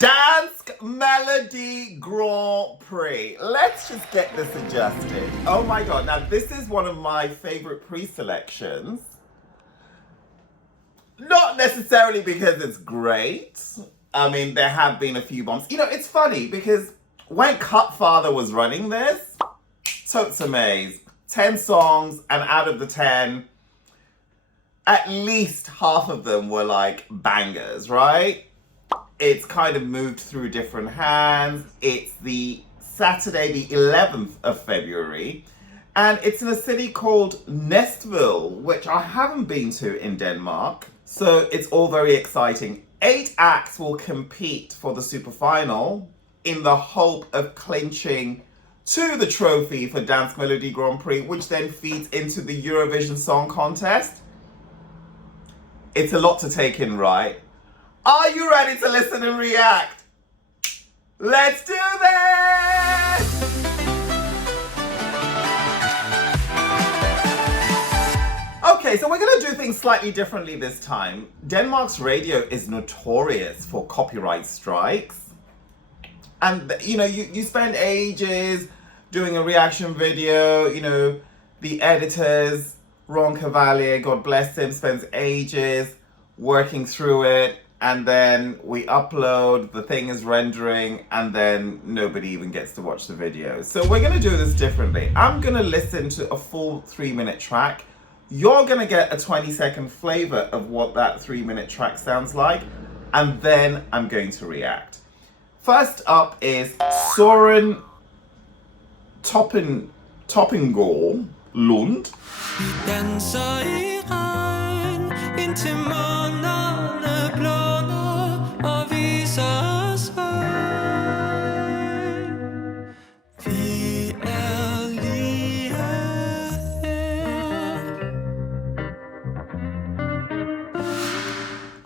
Dansk Melodi Grand Prix. Let's just get this adjusted. Oh my god, now this is one of my favorite pre-selections. Not necessarily because it's great. I mean, there have been a few bombs. You know, it's funny because when Cutfather was running this, totes amazed. 10 songs, and out of the 10, at least half of them were like bangers, right? It's kind of moved through different hands. It's the Saturday, the 11th of February, and it's in a city called Næstved, which I haven't been to in Denmark. So it's all very exciting. 8 acts will compete for the super final in the hope of clinching to the trophy for Dansk Melodi Grand Prix, which then feeds into the Eurovision Song Contest. It's a lot to take in, right? Are you ready to listen and react? Let's do this! Okay, so we're gonna do things slightly differently this time. Denmark's radio is notorious for copyright strikes. And you know, you spend ages doing a reaction video, you know, the editors, Ron Cavalier, God bless him, spends ages working through it, and then we upload, the thing is rendering, and then nobody even gets to watch the video. So we're gonna do this differently. I'm gonna listen to a full 3-minute track. You're gonna get a 20-second flavor of what that 3-minute track sounds like, and then I'm going to react. First up is Søren Torpegaard, Lund.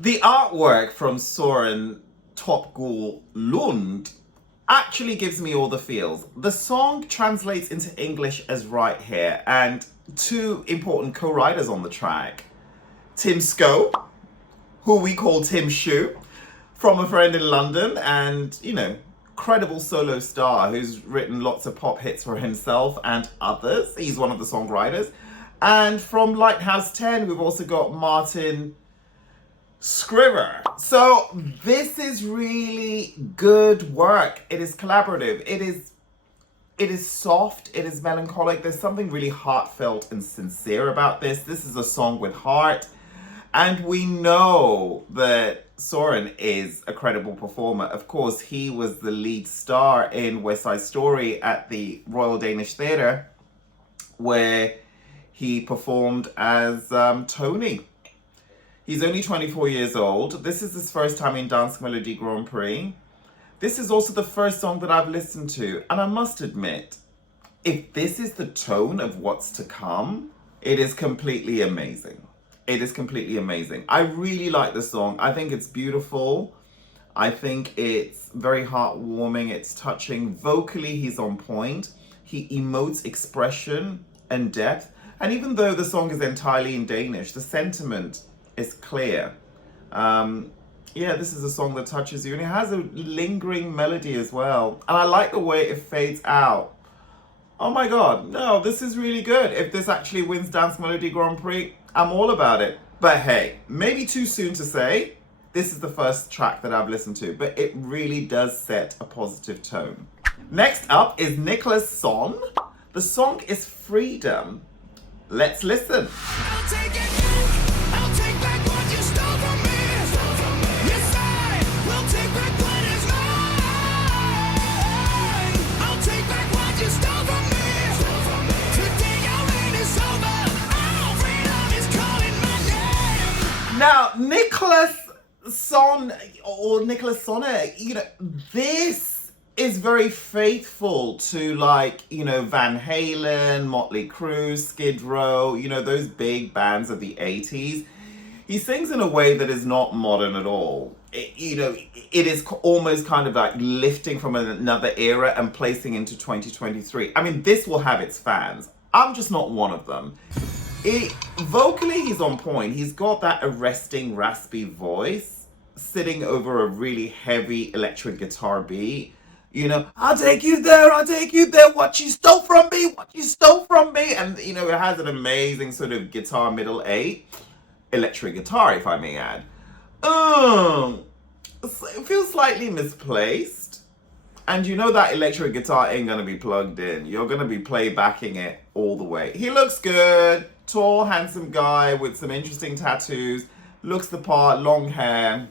The artwork from Søren Torpegaard, Lund actually gives me all the feels. The song translates into English as Right Here, and 2 important co-writers on the track. Tim Sko, who we call Tim Shoe, from a friend in London, and, you know, credible solo star who's written lots of pop hits for himself and others. He's one of the songwriters. And from Lighthouse 10, we've also got Martin Scriver. So this is really good work. It is collaborative. It is soft. It is melancholic. There's something really heartfelt and sincere about this. This is a song with heart. And we know that Søren is a credible performer. Of course, he was the lead star in West Side Story at the Royal Danish Theatre, where he performed as Tony. He's only 24 years old. This is his first time in Dansk Melodi Grand Prix. This is also the first song that I've listened to. And I must admit, if this is the tone of what's to come, it is completely amazing. It is completely amazing. I really like the song. I think it's beautiful. I think it's very heartwarming. It's touching. Vocally, he's on point. He emotes expression and depth. And even though the song is entirely in Danish, the sentiment is clear. Yeah, this is a song that touches you, and it has a lingering melody as well. And I like the way it fades out. Oh my god, no, this is really good. If this actually wins Dansk Melodi Grand Prix, I'm all about it. But hey, maybe too soon to say. This is the first track that I've listened to, but it really does set a positive tone. Next up is Nicklas Sonne. The song is Freedom. Let's listen. I'll take it back. I'll take back what you stole from me. Yes, I will take back what is mine. I'll take back what you stole from me. Today your reign is over. Oh, freedom is calling my name. Now, Nicklas Sonne, or Nicklas Sonne, you know, this is very faithful to, like, you know, Van Halen, Motley Crue, Skid Row, you know, those big bands of the 80s. He sings in a way that is not modern at all. You know, it is almost kind of like lifting from another era and placing into 2023. I mean, this will have its fans. I'm just not one of them. Vocally, he's on point. He's got that arresting, raspy voice. sitting over a really heavy electric guitar beat. You know, I'll take you there, what you stole from me, what you stole from me. And, you know, it has an amazing sort of guitar middle eight, electric guitar, if I may add. It feels slightly misplaced. And you know that electric guitar ain't gonna be plugged in. You're gonna be playbacking it all the way. He looks good, tall, handsome guy with some interesting tattoos, looks the part, long hair.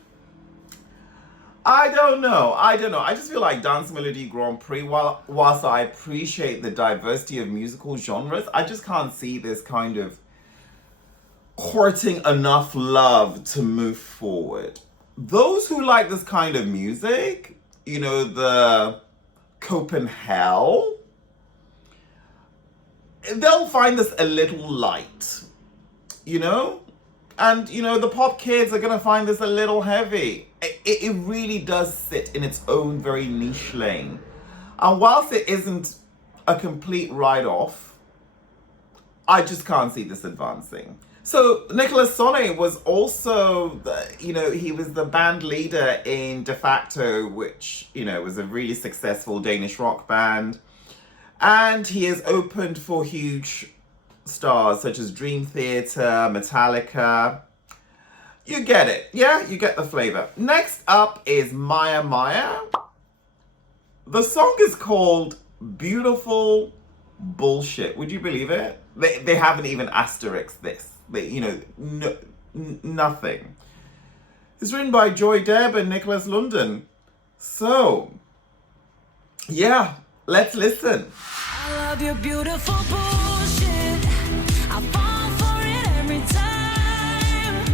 I don't know. I just feel like Dansk Melodi Grand Prix, whilst I appreciate the diversity of musical genres, I just can't see this kind of courting enough love to move forward. Those who like this kind of music, you know, the Copenhagen, they'll find this a little light, you know? And, you know, the pop kids are going to find this a little heavy. It really does sit in its own very niche lane. And whilst it isn't a complete write-off, I just can't see this advancing. So Nicklas Sonne was also, he was the band leader in De Facto, which, you know, was a really successful Danish rock band. And he has opened for huge stars such as Dream Theater, Metallica. You get it. Yeah, you get the flavor. Next up is Maia. The song is called Beautiful Bullshit. Would you believe it? They haven't even asterisked this. Nothing. It's written by Joy Deb and Nicklas Lund. So, yeah, let's listen. I love your beautiful bullshit. I fall for it every time.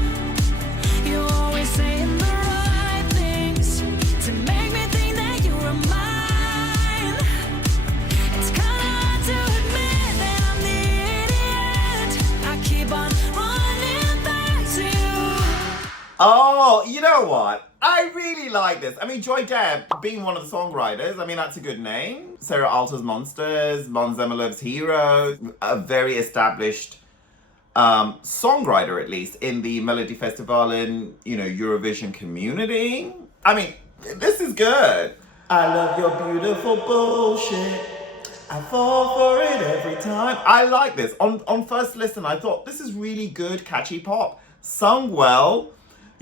You're always saying the right things to make me think that you are mine. It's kinda hard to admit that I'm the idiot. I keep on running back to you. Oh, you know what? I really like this. I mean, Joy Deb, being one of the songwriters, I mean, that's a good name. Sarah Alto's Monsters, Måns Zelmerlöw's Heroes, a very established songwriter, at least, in the Melody Festival and, Eurovision community. I mean, this is good. I love your beautiful bullshit. I fall for it every time. I like this. On first listen, I thought, this is really good, catchy pop. Sung well.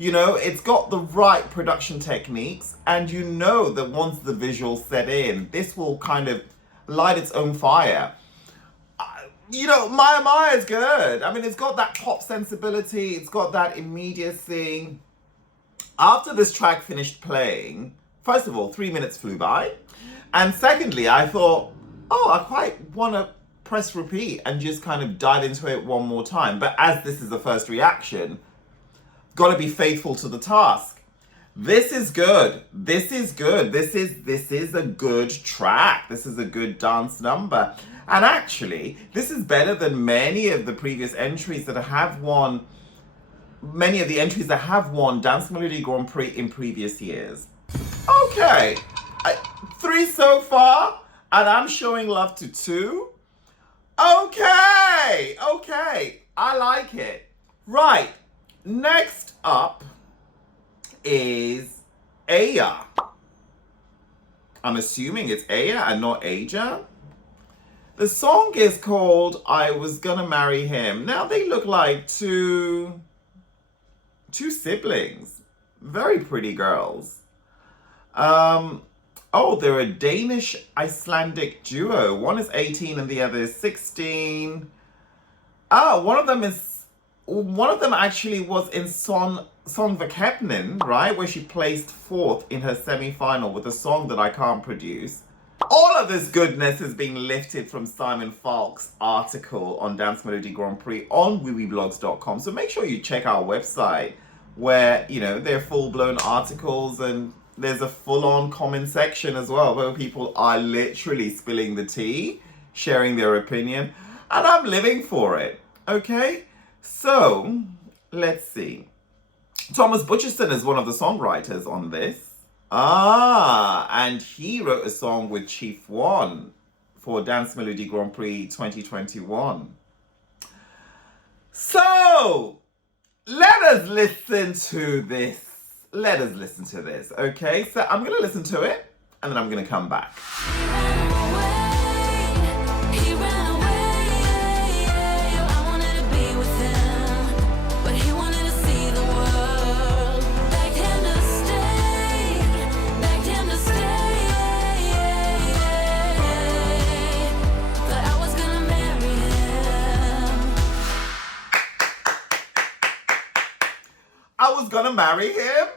It's got the right production techniques, and you know that once the visuals set in, this will kind of light its own fire. Maia is good. I mean, it's got that pop sensibility, it's got that immediacy. After this track finished playing, first of all, 3 minutes flew by. And secondly, I thought, I quite want to press repeat and just kind of dive into it one more time. But as this is the first reaction, got to be faithful to the task. This is good. This is good. This is a good track. This is a good dance number. And actually, this is better than many of the previous entries that have won, many of the entries that have won Dansk Melodi Grand Prix in previous years. Okay, 3 so far, and I'm showing love to 2. Okay, I like it. Right. Next up is Eyjaa. I'm assuming it's Eyjaa and not Eyjaa. The song is called I Was Gonna Marry Him. Now they look like two siblings. Very pretty girls. They're a Danish-Icelandic duo. One is 18 and the other is 16. One of them actually was in Songvakepnen, right? Where she placed 4th in her semi-final with a song that I can't produce. All of this goodness is being lifted from Simon Falk's article on Dansk Melodi Grand Prix on Wiwibloggs.com. So make sure you check our website where, they're full-blown articles, and there's a full-on comment section as well where people are literally spilling the tea, sharing their opinion, and I'm living for it, okay? So, let's see. Thomas Butcherson is one of the songwriters on this. And he wrote a song with Chief One for Dansk Melodi Grand Prix 2021. So, let us listen to this let us listen to this, okay? So I'm gonna listen to it and then I'm gonna come back. He ran away. I wanted to be with him, but he wanted to see the world. Begged him to stay, begged him to stay. But I was gonna marry him. I Was Gonna Marry Him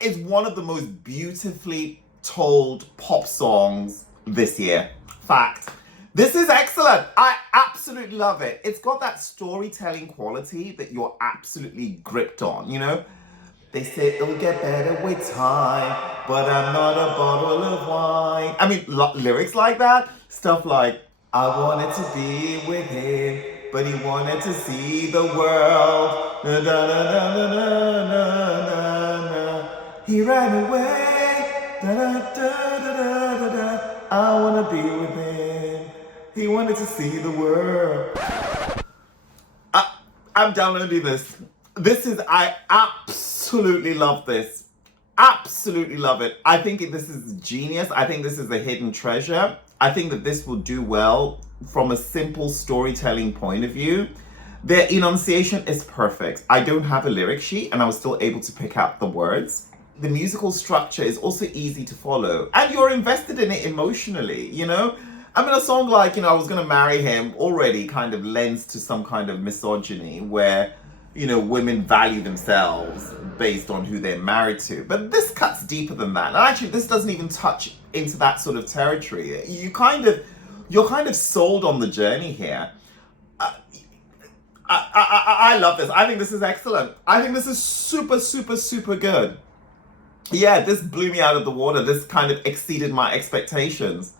is one of the most beautifully told pop songs this year. Fact. This is excellent. I absolutely love it. It's got that storytelling quality that you're absolutely gripped on, you know? They say it'll get better with time, but I'm not a bottle of wine. I mean, lyrics like that, stuff like, I wanted to be with him, but he wanted to see the world. Na, na, na, na, na, na, na, na. He ran away. Da, da, da, da, da, da, da. I want to be with him. He wanted to see the world. I'm downloading this. I absolutely love this. Absolutely love it. I think this is genius. I think this is a hidden treasure. I think that this will do well from a simple storytelling point of view. Their enunciation is perfect. I don't have a lyric sheet and I was still able to pick out the words. The musical structure is also easy to follow and you're invested in it emotionally, you know? I mean, a song like, I Was Gonna Marry Him already kind of lends to some kind of misogyny where, women value themselves based on who they're married to. But this cuts deeper than that. And actually, this doesn't even touch into that sort of territory. You're kind of sold on the journey here. I love this. I think this is excellent. I think this is super, super, super good. Yeah, this blew me out of the water. This kind of exceeded my expectations.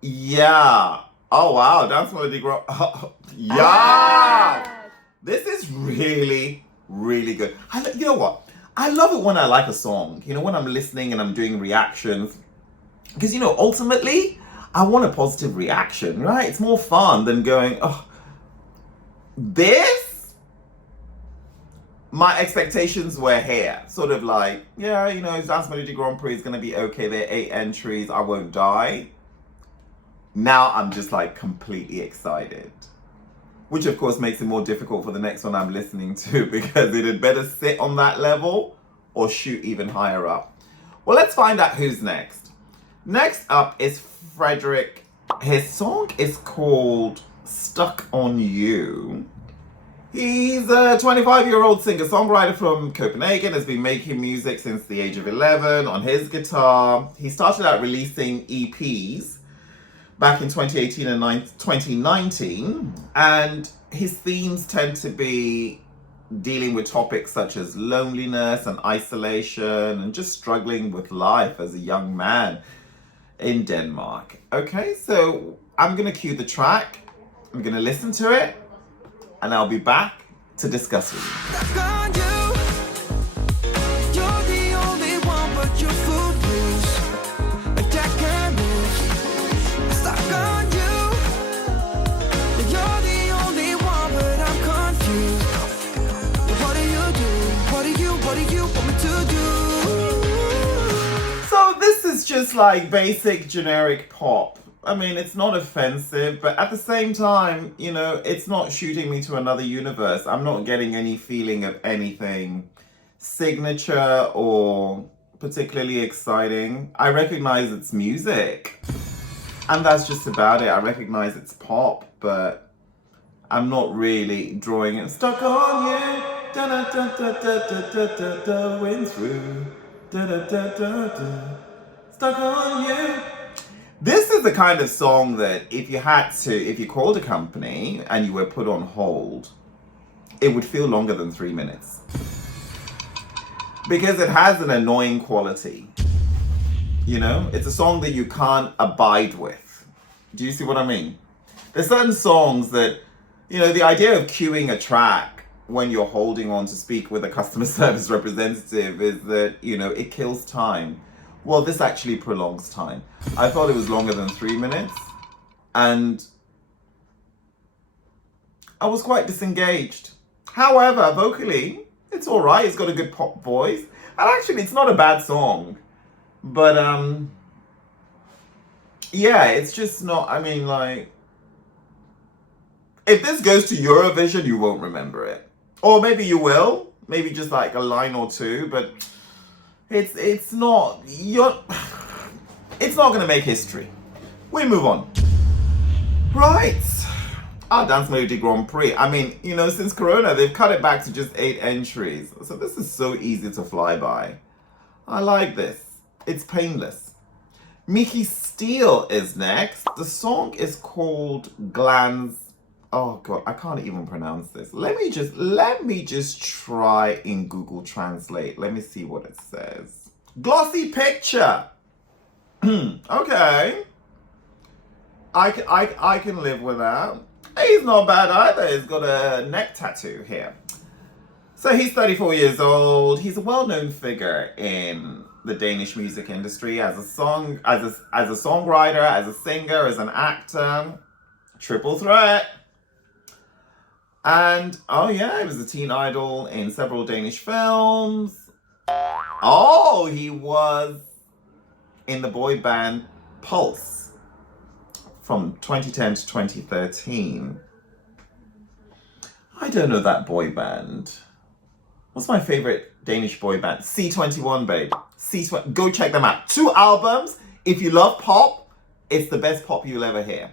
Yeah. Oh, wow. Dansk Melodi Grand Prix. Yeah. This is really, really good. You know what? I love it when I like a song. When I'm listening and I'm doing reactions. Because, ultimately, I want a positive reaction, right? It's more fun than going, oh, this? My expectations were here. Sort of like, yeah, Dansk Melodi Grand Prix is going to be okay. There are 8 entries. I won't die. Now I'm just like completely excited. Which of course makes it more difficult for the next one I'm listening to because it had better sit on that level or shoot even higher up. Well, let's find out who's next. Next up is Frederik. His song is called Stuck on You. He's a 25-year-old singer-songwriter from Copenhagen, has been making music since the age of 11 on his guitar. He started out releasing EPs back in 2018 and 2019, and his themes tend to be dealing with topics such as loneliness and isolation and just struggling with life as a young man in Denmark. Okay, so I'm gonna cue the track, I'm gonna listen to it, and I'll be back to discuss with you. Just like basic generic pop. I mean, it's not offensive, but at the same time, it's not shooting me to another universe. I'm not getting any feeling of anything signature or particularly exciting. I recognize it's music, and that's just about it. I recognize it's pop, but I'm not really drawing it. Stuck on you, da da da da da da da da, wind through, da da da da da. Stuck on you. This is the kind of song that if you called a company and you were put on hold, it would feel longer than 3 minutes. Because it has an annoying quality. It's a song that you can't abide with. Do you see what I mean? There's certain songs that, the idea of queuing a track when you're holding on to speak with a customer service representative is that, it kills time. Well, this actually prolongs time. I thought it was longer than 3 minutes, and I was quite disengaged. However, vocally, It's all right. It's got a good pop voice. And actually, it's not a bad song. But, yeah, it's just not, I mean, like, if this goes to Eurovision, you won't remember it. Or maybe you will. Maybe just like a line or two, but it's not, it's not going to make history. We move on. Right. Our Dansk Melodi Grand Prix. I mean, you know, since Corona, they've cut it back to just 8 entries. So this is so easy to fly by. I like this. It's painless. Micky Skeel is next. The song is called Oh God, I can't even pronounce this. Let me just try in Google Translate. Let me see what it says. Glossy picture. Okay. I can live with that. He's not bad either. He's got a neck tattoo here. So he's 34 years old. He's a well-known figure in the Danish music industry as a songwriter, as a singer, as an actor. Triple threat. And, oh yeah, he was a teen idol in several Danish films. Oh, he was in the boy band Pulse from 2010 to 2013. I don't know that boy band. What's my favorite Danish boy band? C21, babe. C20. Go check them out. 2 albums. If you love pop, it's the best pop you'll ever hear.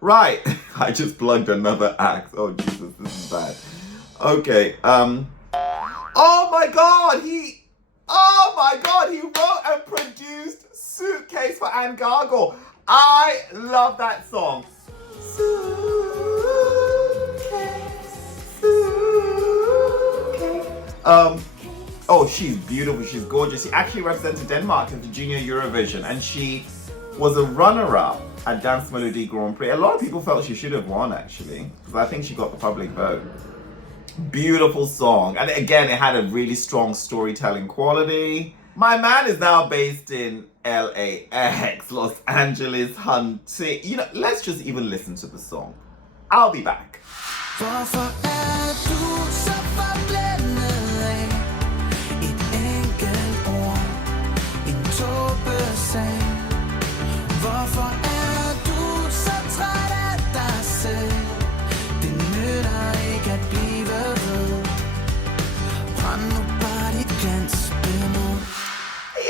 Right. I just plugged another act. Oh, Jesus, this is bad. Okay. Oh my God, he wrote and produced Suitcase for Anne Gargle. I love that song. Oh, she's beautiful. She's gorgeous. She actually represented Denmark at the Junior Eurovision, and she was a runner-up at Dansk Melodi Grand Prix. A lot of people felt she should have won, actually, because I think she got the public vote. Beautiful song. And again, it had a really strong storytelling quality. My man is now based in LAX, Los Angeles, hunting. You know, let's just even listen to the song. I'll be back. Hvorfor er du så forblændet af et enkelt ord, en tåbesag? Hvorfor er du så træt af dig selv? Det nytter ikke at blive ved. Brænd nu bare dit glansbillede.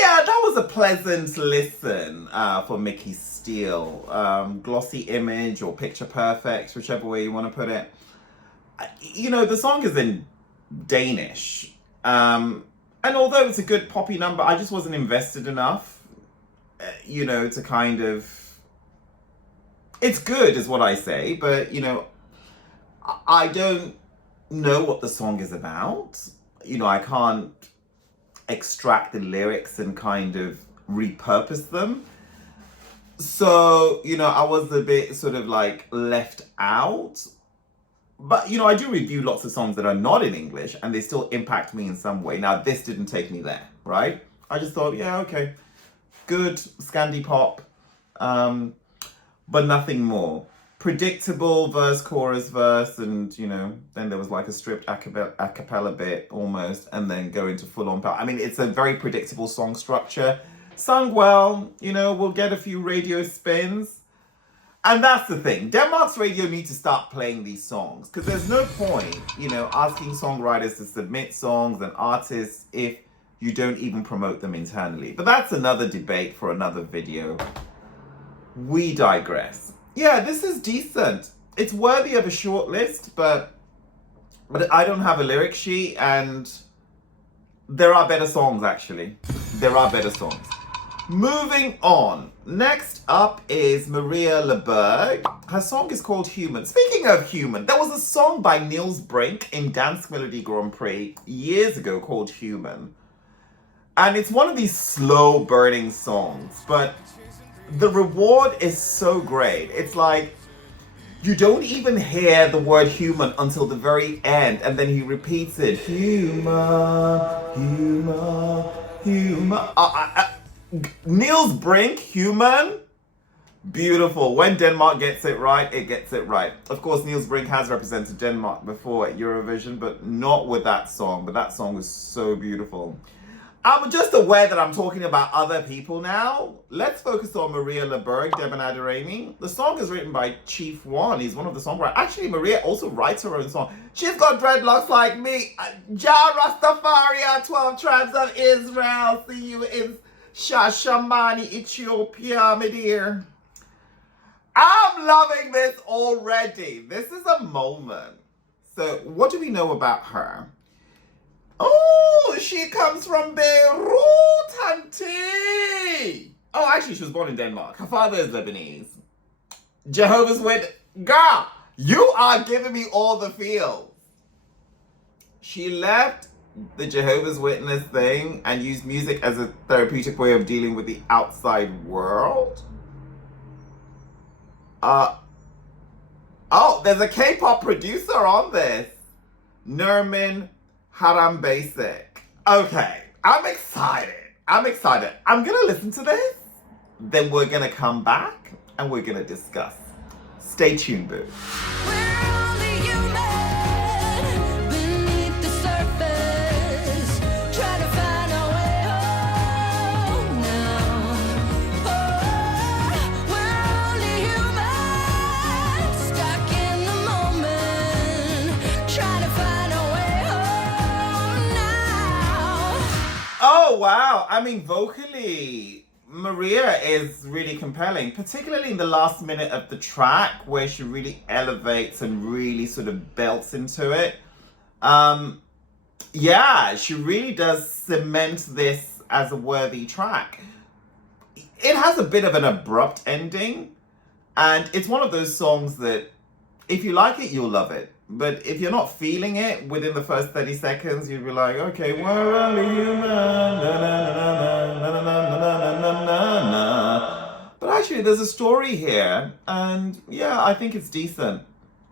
Yeah, that was a pleasant listen for Micky Skeel. Glossy image or picture perfect, whichever way you want to put it. You know, the song is in Danish. And although it's a good poppy number, I just wasn't invested enough, you know, to kind of... It's good is what I say, but, you know, I don't know what the song is about. You know, I can't extract the lyrics and kind of repurpose them. So, you know, I was a bit sort of like left out. But, you know, I do review lots of songs that are not in English and they still impact me in some way. Now, this didn't take me there, right? I just thought, yeah, okay, good, Scandi pop, but nothing more. Predictable verse, chorus, verse, and, you know, then there was like a stripped a cappella bit almost, and then go into full-on power. I mean, it's a very predictable song structure. Sung well, you know, we'll get a few radio spins. And that's the thing. Denmark's radio need to start playing these songs, because there's no point, you know, asking songwriters to submit songs and artists if you don't even promote them internally. But that's another debate for another video. We digress. Yeah, this is decent. It's worthy of a short list, but I don't have a lyric sheet, and there are better songs, actually. There are better songs. Moving on. Next up is Mariyah LeBerg. Her song is called Human. Speaking of human, there was a song by Niels Brink in Dansk Melodi Grand Prix years ago called Human. And it's one of these slow burning songs, but the reward is so great. It's like, you don't even hear the word human until the very end, and then he repeats it. Human, human, human. Niels Brink, Human, Beautiful. When Denmark gets it right, it gets it right. Of course, Niels Brink has represented Denmark before at Eurovision, but not with that song. But that song was so beautiful. I'm just aware that I'm talking about other people now. Let's focus on Mariyah, LeBerg, Deban. The song is written by Chief One. He's one of the songwriters. Actually, Mariyah also writes her own song. She's got dreadlocks like me. Jah Rastafari, 12 tribes of Israel. See you in Shashamani, Ethiopia, my dear. I'm loving this already. This is a moment. So, what do we know about her? Oh, she comes from Beirut, auntie. Oh, actually, she was born in Denmark. Her father is Lebanese. Jehovah's Witness. Girl, you are giving me all the feels. She left the Jehovah's Witness thing and used music as a therapeutic way of dealing with the outside world. Oh, there's a K-pop producer on this. Nermin Haram Basic. Okay, I'm excited. I'm gonna listen to this. Then we're gonna come back and we're gonna discuss. Stay tuned, boo. We're only human beneath the surface. Try to find our way home now. Oh, we're only human, stuck in the moment. Try to find our way home now. Oh, wow. I mean, vocally, Mariyah is really compelling, particularly in the last minute of the track where she really elevates and really sort of belts into it. Yeah, she really does cement this as a worthy track. It has a bit of an abrupt ending, and it's one of those songs that if you like it, you'll love it. But if you're not feeling it within the first 30 seconds, you'd be like, okay, we're only human. Na, na, na, na, na, na, na, na, na. But actually, there's a story here. And yeah, I think it's decent.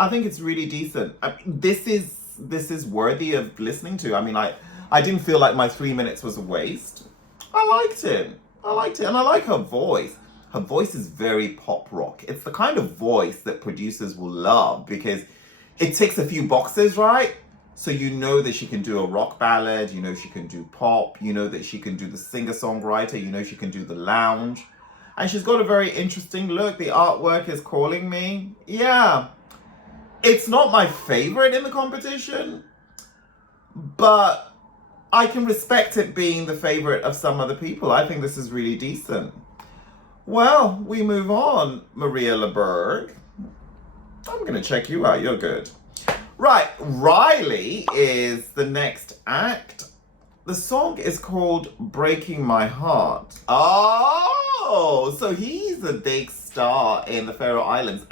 I think it's really decent. I mean, this is worthy of listening to. I mean, I didn't feel like my 3 minutes was a waste. I liked it. And I like her voice. Her voice is very pop rock. It's the kind of voice that producers will love because it ticks a few boxes, right? So you know that she can do a rock ballad, you know she can do pop, you know that she can do the singer-songwriter, you know she can do the lounge. And she's got a very interesting look. The artwork is calling me. Yeah. It's not my favorite in the competition, but I can respect it being the favorite of some other people. I think this is really decent. Well, we move on, Mariyah, LeBerg. I'm going to check you out. You're good. Right. Reiley is the next act. The song is called Breaking My Heart. Oh, so he's a big star in the Faroe Islands.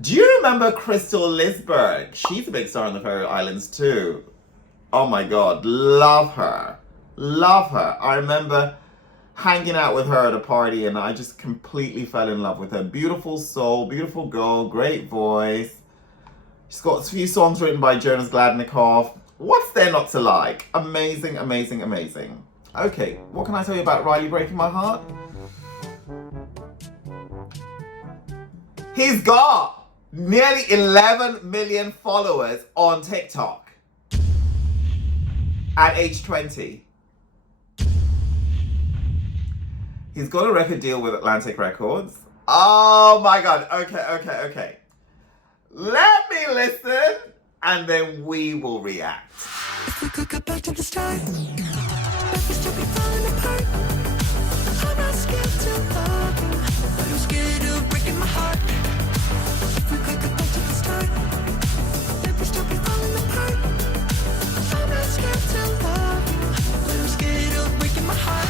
Do you remember Crystal Lisberg? She's a big star in the Faroe Islands too. Oh my God. Love her. Love her. I remember hanging out with her at a party and I just completely fell in love with her. Beautiful soul, beautiful girl, great voice. She's got a few songs written by Jonas Gladnikov. What's there not to like? Amazing, amazing, amazing. Okay, what can I tell you about Reiley Breaking My Heart? He's got nearly 11 million followers on TikTok at age 20. He's got a record deal with Atlantic Records. Oh my God. Okay. Let me listen and then we will react. If we could go back to the start, but we still be falling apart. I'm not scared to love you, but I'm scared of breaking my heart. If we could go back to the start, but we still be falling apart. I'm not scared to love you, but I'm scared of breaking my heart.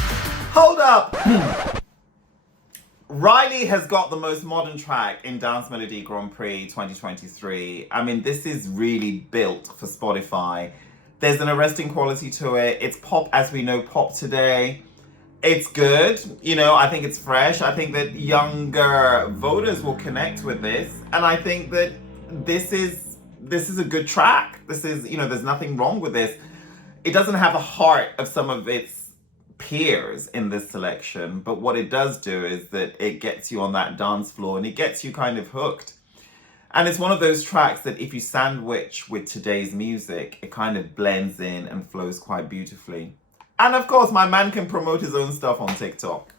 Hold up. Reiley has got the most modern track in Dansk Melodi Grand Prix 2023. I mean, this is really built for Spotify. There's an arresting quality to it. It's pop as we know pop today. It's good. You know, I think it's fresh. I think that younger voters will connect with this. And I think that this is a good track. This is, you know, there's nothing wrong with this. It doesn't have a heart of some of its peers in this selection, but what it does do is that it gets you on that dance floor and it gets you kind of hooked. And it's one of those tracks that if you sandwich with today's music, it kind of blends in and flows quite beautifully. And of course, my man can promote his own stuff on TikTok.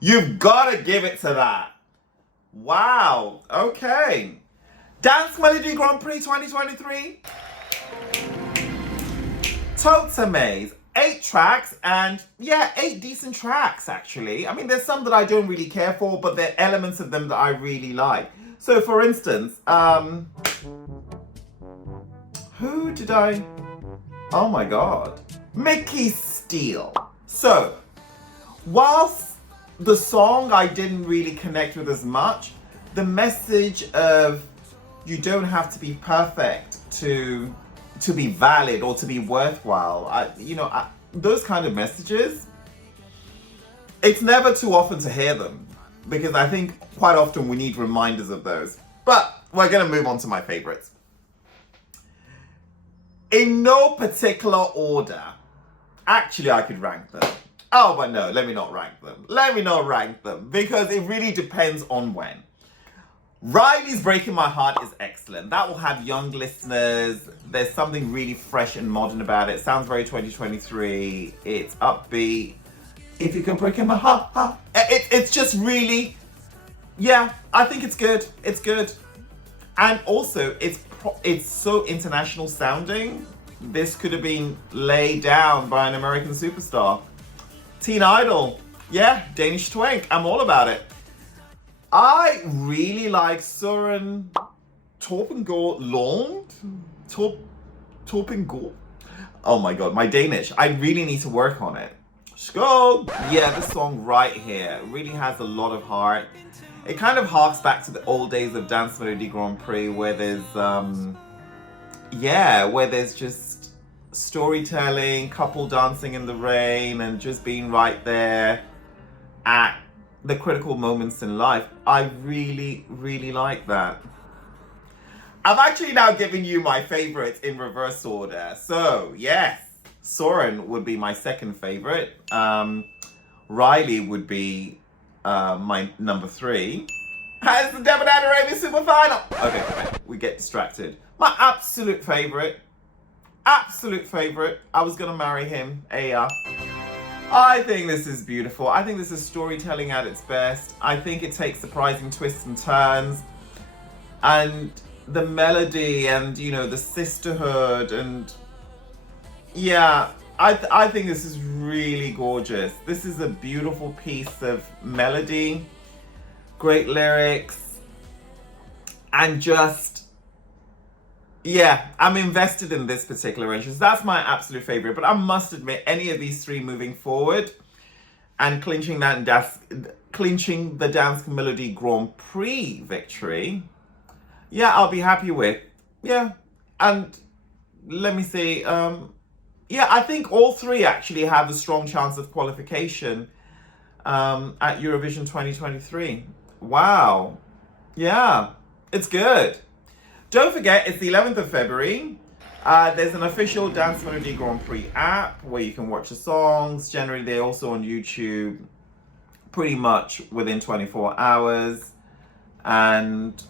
You've got to give it to that. Wow. Okay. Dansk Melodi Grand Prix 2023. Totes amaze. 8 tracks, and yeah, 8 decent tracks actually. I mean, there's some that I don't really care for, but there are elements of them that I really like. So for instance, who did I? Oh my God. Micky Skeel. So, whilst the song I didn't really connect with as much, the message of you don't have to be perfect to be valid or to be worthwhile. Those kind of messages, it's never too often to hear them, because I think quite often we need reminders of those. But we're going to move on to my favorites. In no particular order. Actually, I could rank them. Oh, but no, let me not rank them. Because it really depends on when. Reiley's Breaking My Heart is excellent. That will have young listeners. There's something really fresh and modern about it. Sounds very 2023. It's upbeat. If you can break in my heart. It's just really, yeah, I think it's good. It's good. And also, it's so international sounding. This could have been laid down by an American superstar. Teen Idol. Yeah, Danish twink. I'm all about it. I really like Søren Torpegaard Lund. Torpegaard? Oh my God, my Danish. I really need to work on it. Skeel! Yeah, this song right here really has a lot of heart. It kind of harks back to the old days of Dansk Melodi Grand Prix, where there's just storytelling, couple dancing in the rain, and just being right there at the critical moments in life. I really, really like that. I've actually now given you my favorites in reverse order. So, yes, Søren would be my second favorite. Reiley would be my number 3. Has the Deban and super final. Okay, we get distracted. My absolute favorite. I was gonna marry him, Eyjaa. I think this is beautiful. I think this is storytelling at its best. I think it takes surprising twists and turns. And the melody and, the sisterhood and... Yeah, I think this is really gorgeous. This is a beautiful piece of melody, great lyrics, and just... Yeah, I'm invested in this particular range. That's my absolute favorite. But I must admit, any of these 3 moving forward and clinching the Dansk Melodi Grand Prix victory, yeah, I'll be happy with. Yeah, and let me see. Yeah, I think all 3 actually have a strong chance of qualification at Eurovision 2023. Wow. Yeah, it's good. Don't forget, it's the 11th of February. There's an official Dansk Melodi Grand Prix app where you can watch the songs. Generally, they're also on YouTube pretty much within 24 hours. And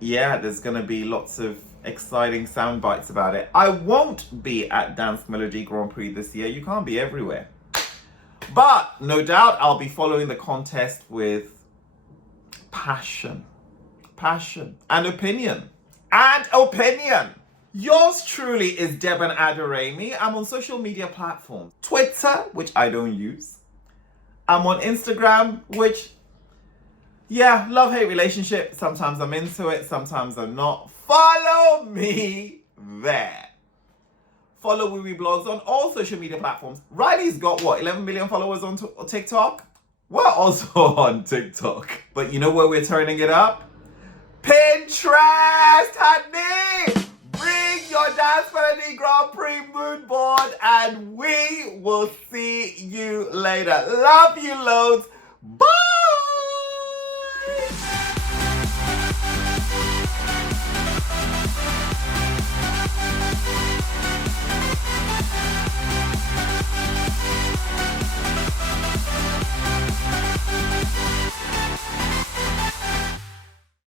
yeah, there's going to be lots of exciting sound bites about it. I won't be at Dansk Melodi Grand Prix this year. You can't be everywhere. But no doubt I'll be following the contest with passion and opinion. Yours truly is Deban Adoremi. I'm on social media platforms. Twitter, which I don't use. I'm on Instagram, which, yeah, love-hate relationship. Sometimes I'm into it, sometimes I'm not. Follow me there. Follow Wiwibloggs on all social media platforms. Reiley's got, 11 million followers on TikTok? We're also on TikTok. But you know where we're turning it up? Pinterest, honey! Bring your Dansk Melodi Grand Prix mood board and we will see you later. Love you loads. Bye!